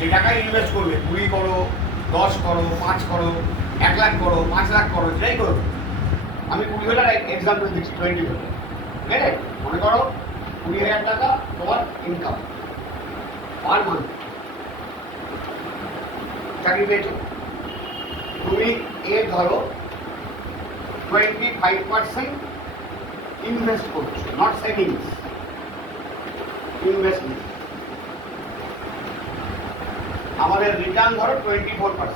যে টাকা ইনভেস্ট করবে 20 করো, 10 করো, 5 করো, 1 লাখ করো, 5 লাখ করো, যাই করো, আমি 20,000 এক্সাম্পল দিচ্ছি, 20 হলো, ঠিক আছে? মনে করো 20,000 টাকা তোমার ইনকাম পার মান্থ, চাকরি পেয়েছো, তুমি এর ধরো 25% ইনভেস্ট করছো, নট সেভিংস, ইনভেস্টমেন্ট। আমাদের রিটার্ন ধরো 24%,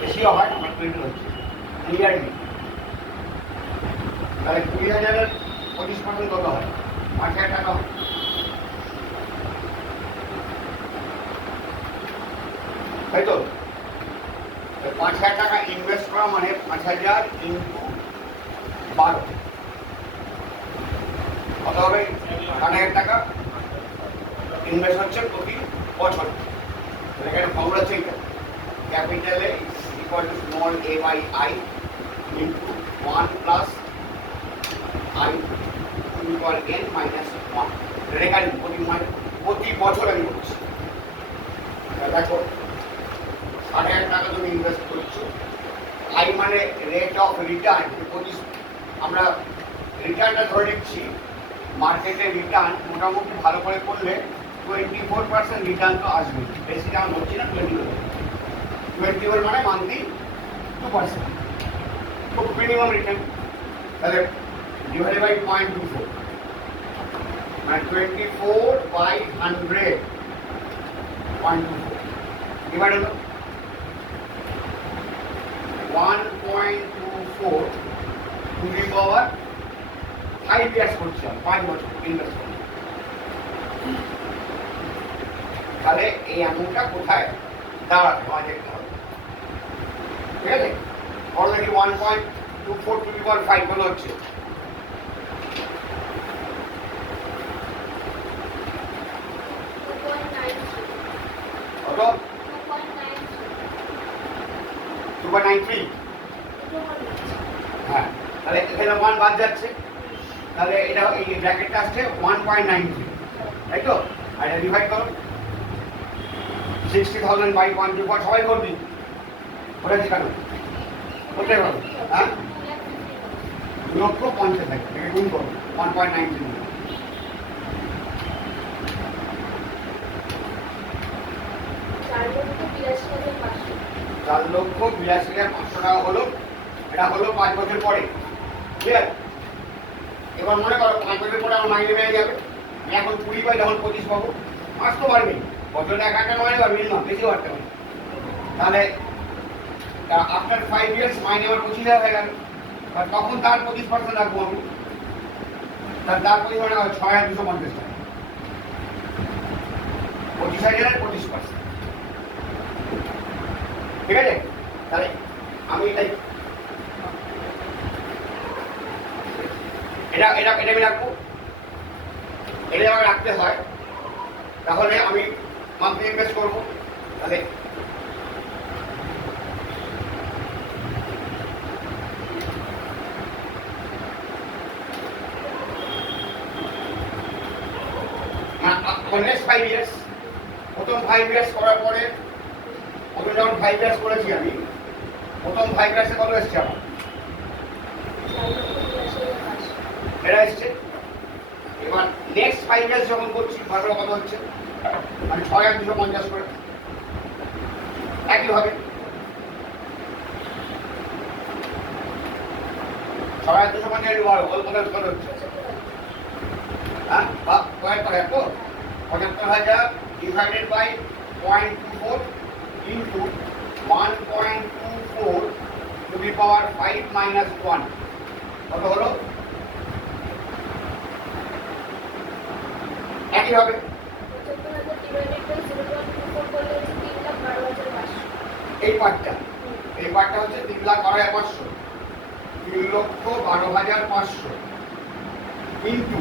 বেশিও হয়, আমার 20 হচ্ছে ইয়ারলি। তাহলে 20,000-এর 25% কত হয়? 5,000 টাকা হয়। তাই তো 5,000 টাকা ইনভেস্ট করা মানে 5,000 ইন্টু 12 কত হবে? 8,000 টাকা ইনভেস্ট হচ্ছে প্রতি বছর। এখানে ফর্মুলা হচ্ছে এটা, capital A equal to small a by i into 1 plus i equal n minus 1। এখানে প্রতি বছর আমি বলছি। দেখো 8,000 টাকা তুমি ইনভেস্ট করছো, আই মানে রেট অফ রিটার্ন, আমরা রিটার্নটা ধরে নিচ্ছি, মার্কেটের রিটার্ন মোটামুটি ভালো করে করলে 24% রিটার্ন তো আসবে, বেশি দাম হচ্ছে না। 24 মানে মান্থলি 2%, খুব মিনিমাম রিটার্ন। তাহলে ডিভাইডেড বাই 0.24 মানে 24/100, 0.24 ডিভাইড হলো 1.24 টু দি পাওয়ার 5 ইয়ার্স করছি, 5 বছর ইনভেস্ট করছি। তাহলে এই অ্যামাউন্টটা কোথায় দাঁড়াবে আমার দেখতে হবে, ঠিক আছে? বড় দেখি 1.24 টু দি পাওয়ার 5 কত হচ্ছে? কত? 2.93। হ্যাঁ, তাহলে এখানে 1 বাদ যাচ্ছে, তাহলে এটা এই ব্র্যাকেটটা আসছে 1.93, তাই তো? আর এটা ডিভাইড করো 60,000 বাই 1.24, সবাই করবি, বলেছি কেন? করতে পারো, হ্যাঁ? 2,50,000 থাকে, এটাকে গুণ করো 1.93। 4,82,500 টাকা হলো। এটা হলো 5 বছর পরে, ঠিক আছে? এবার মনে করো 5 বছর পরে আমার মাইনে বেড়ে যাবে, আমি এখন 20 পাই, যখন 25 পাবো, মাস তো বাড়বে, বছরে 1,000 টাকা মাইনে বাড়বে, মিনিমাম, বেশি বাড়তে পারে। তাহলে আফটার 5 ইয়ার্স মাইনে আমার 25,000 হয়ে গেল, আর তখন তার 25% রাখবো আমি, তার 25 টাকা 6,250 টাকা, 25,000-এর 25%, ঠিক আছে? তাহলে আমি এটাই আমি রাখবো, এটা আমাকে রাখতে হয়, তাহলে আমি মান্থলি ইনভেস্ট করবো। তাহলে নেক্সট 5 ইয়ার্স, প্রথম 5 ইয়ার্স করার পরে, প্রথম যখন 5 ইয়ার্স করেছি আমি, প্রথম 5 ইয়ার্সে কত এসছে আমার? এটা এসছে। এবার নেক্সট 5 ইয়ার্স যখন করছি, ভালো কত হচ্ছে? মানে 6,250 করে, একইভাবে 6,250 কত হচ্ছে? হ্যাঁ, বা কয়েক করে তো 75,000 divided by 0.24 into 1.24 to the power 5 minus 1 কত হলো? একইভাবে এই পার্টটা হচ্ছে 3,12,500, 3,12,500 ইন্টু,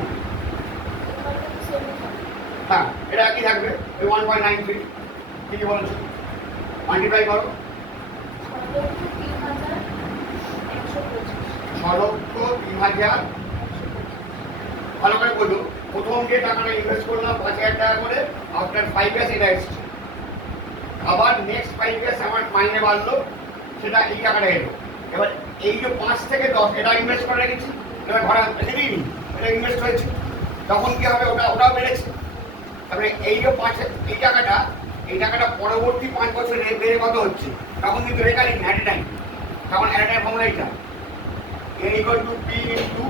হ্যাঁ এটা একই থাকবে, 1.93, ঠিকই বলেছো, মাল্টিপ্লাই করো 6,03,000। ভালো করে বলুন, প্রথম যে টাকাটা ইনভেস্ট করলাম 5,000 টাকা করে, আফটার 5 ইয়ার্স এটা এসছে, আবার নেক্সট 5 ইয়ার্স আমার মাইনে বাড়লো, সেটা এই টাকাটা এলো। এবার এই যে 5 থেকে 10 এটা ইনভেস্ট করে রেখেছি, এবার ভাড়া রেখে দিইনি, এটা ইনভেস্ট হয়েছে, তখন কি হবে, ওটাও বেড়েছে। তারপরে এই যে এই টাকাটা পরবর্তী 5 বছর বেড়ে কত হচ্ছে, তখন কিন্তু রেকারিং অ্যাট এ টাইম, তখন অ্যাট এ টাইম ফর্মুলা এইটা a equal to p into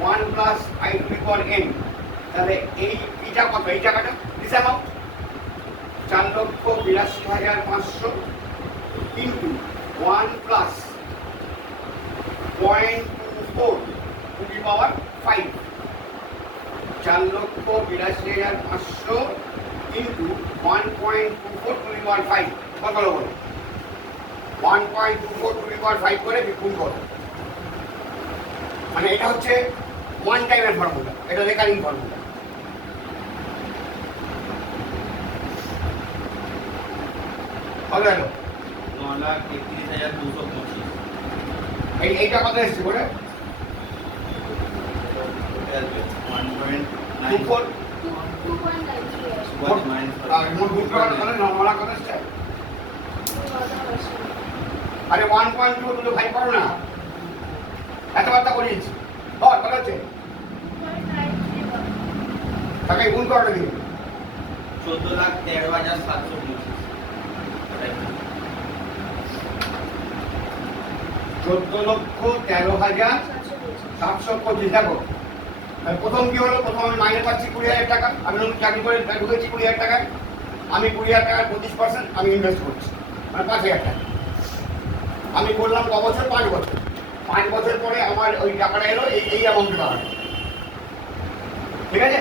1 plus I to the power n। তাহলে এইটা কত, এই টাকাটা this amount 4,82,500 into 1 plus 0.24 to the power 5, 4,82,500 into 1.24 to the power 5 কত হলো বলো, 1.24 to the power 5 করে গুণ করো। মানে এটা হচ্ছে ওয়ান টাইমের ফর্মুলা, এটা রেকারিং ফর্মুলা। কত হলো, 9,31,225। এইটা কত এসছে বলে 1.9 আরে 1.2 তুমি ভাই করো না, এত বার্তা করিয়েছি, বল কত হচ্ছে, তাকে গুণ করো নাকি 14,13,725। 14,13,725। দেখো প্রথম কি হলো, প্রথম আমি মাইনে পাচ্ছি 20,000 টাকা, আমি চাকরি করে ঢুকেছি 20,000 টাকায়, আমি 20,000 টাকার 25% আমি ইনভেস্ট করছি, মানে 5,000 টাকা আমি করলাম। ক বছর, 5 বছর। 5 বছর পরে আমার ওই টাকাটা এলো, এই অ্যামাউন্টের টাকা, ঠিক আছে।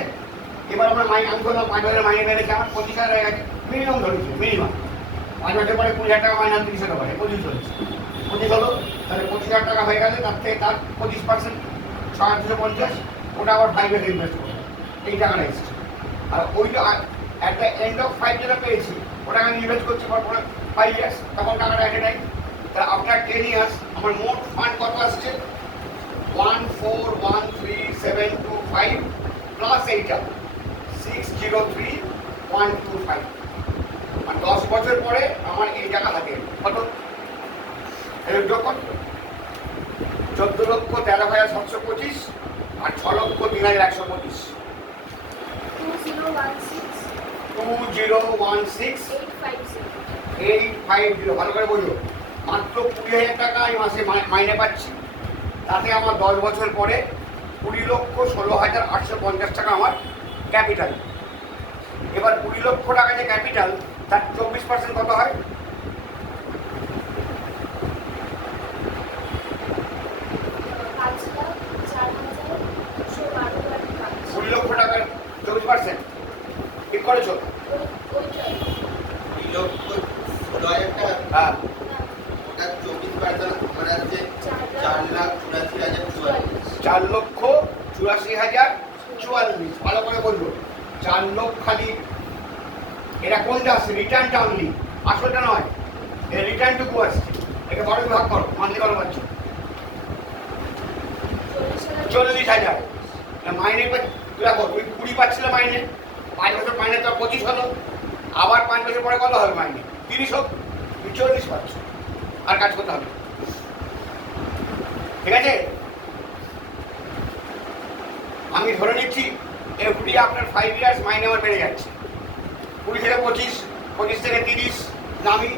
এবার আমার আমি করলাম 5 বছরের মাইনে বেড়েছে, আমার 25,000 হয়ে গেছে, মিনিমাম ধরেছি, মিনিমাম 5 বছর পরে 20,000 টাকা মাইনে 30,000 টাকা 25 হচ্ছে, 25 হলো, তাহলে 25,000 টাকা হয়ে গেলে তার থেকে তার 25% 6,250, ওটা আবার 5 ইয়ার্স ইনভেস্ট করবো, এই টাকাটা এসছে। আর ওইটা অ্যাট দ্য এন্ড অফ 5 যেটা পেয়েছি, ওটা আমি ইনভেস্ট করছি পরে 5 ইয়ার্স, তখন টাকাটা অ্যাট এ টাইম। তাহলে আফটার 10 ইয়ার্স আমার মোট ফান্ড কত আসছে, 1413725 প্লাস এইটা 603125। আর 10 বছর পরে আমার এই টাকা হাতে কত, যোগ কত, 14,13,725 আর 6,03,125, 2016,850। ভালো করে বললো, মাত্র 20,000 টাকা আমি মাসে মাইনে পাচ্ছি, তাতে আমার 10 বছর পরে 20,16,850 টাকা আমার ক্যাপিটাল। এবার 20 লক্ষ টাকা যে ক্যাপিটাল, তার 24% কত হয়, 20 লক্ষ টাকার 24%, ঠিক করেছো, 20,16,000 টাকা, হ্যাঁ, ওটা 24% মানে আছে 4,84,044। 4,84,044। ভালো করে বলবো, 4 লক্ষ খালি, এটা কোনটা আসছে, রিটার্নটা অনলি, আসলটা নয়, এর রিটার্নটুকু আসছে, একে বড় ভাগ করো, মান্থলি করো পাচ্ছ 40,000। মাইনে দেখো, তুমি 20 পাচ্ছিলে মাইনে, 5 বছর মাইনে তো 25 হলো, আবার 5 বছর পরে কত হবে মাইনে, 30 হোক, 40 পাচ্ছ, আর কাজ করতে হবে, ঠিক আছে। আমি ধরে নিচ্ছি এফডি আপনার 5 ইয়ার্স মাইনে আমার বেড়ে যাচ্ছে, 20 থেকে 25, 25 থেকে 30 নামি,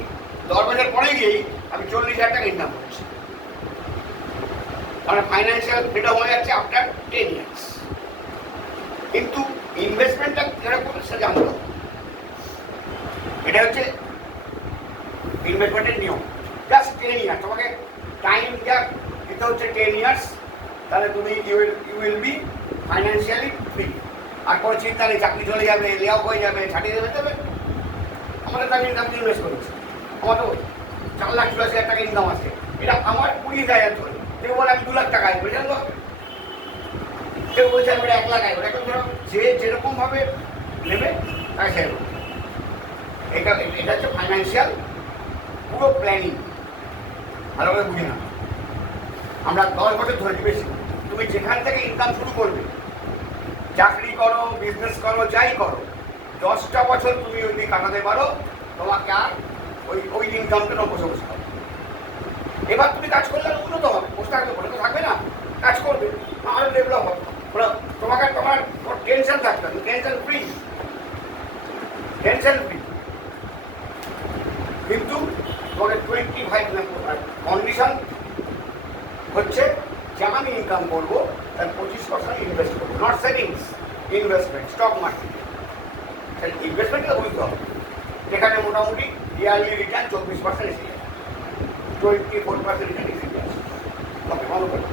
10 বছর পরে গিয়েই আমি 40,000 টাকা ইনকাম করছি, মানে ফাইন্যান্সিয়াল ফ্রিডম হয়ে যাচ্ছে আফটার 10 ইয়ার্স। কিন্তু ইনভেস্টমেন্টটা কিরকম সেটা জানতে হবে, এটা হচ্ছে ইনভেস্টমেন্টের নিয়ম। জাস্ট 10 ইয়ার্স তোমাকে টাইম যা দিতে হচ্ছে, 10 ইয়ার্স, তাহলে তুমি you will be financially free. আর কোনো চিন্তা নেই, চাকরি চলে যাবে, লে অফ হয়ে যাবে, ছাটিয়ে দেবে। আমাদের তার ইনকাম ইনভেস্ট করেছি, আমার তো 4,84,000 টাকা ইনকাম আছে, এটা আমার 20,000 ধরে, কেউ বলে আমি 2 লাখ টাকা আয় করে জানলো, কেউ বলছে আমি 1 লাখ আয় করে, এখন ধরো যে যেরকম ভাবে নেবে তাই সেরকম। এটা হচ্ছে ফাইন্যান্সিয়াল পুরো প্ল্যানিং, ভালো করে বুঝে না। আমরা 10 বছর ধরে বেশি, তুমি যেখান থেকে ইনকাম শুরু করবে, চাকরি করো, বিজনেস করো, যাই করো, 10টা বছর তুমি যদি কাটাতে পারো, তোমাকে আর ওই ইনকামটা বসে বসে হবে। এবার তুমি কাজ করলে আরো উন্নত হবে, বসে থাকবে, বসে তো থাকবে না, কাজ করবে, আরো ডেভেলপ হবে। তোমাকে তোমার টেনশন থাকবে, টেনশন ফ্রি, টেনশন ফ্রি। কিন্তু তোমাকে 25 কন্ডিশন হচ্ছে যে আমি ইনকাম করবো তার 25% ইনভেস্ট করবো, not savings, investment, stock market. তাহলে ইনভেস্টমেন্টটা বুঝতে হবে, যেখানে মোটামুটি ইয়ারলি রিটার্ন 24% এসে যায়, 24% রিটার্ন এসে যায়। ওকে, ভালো করে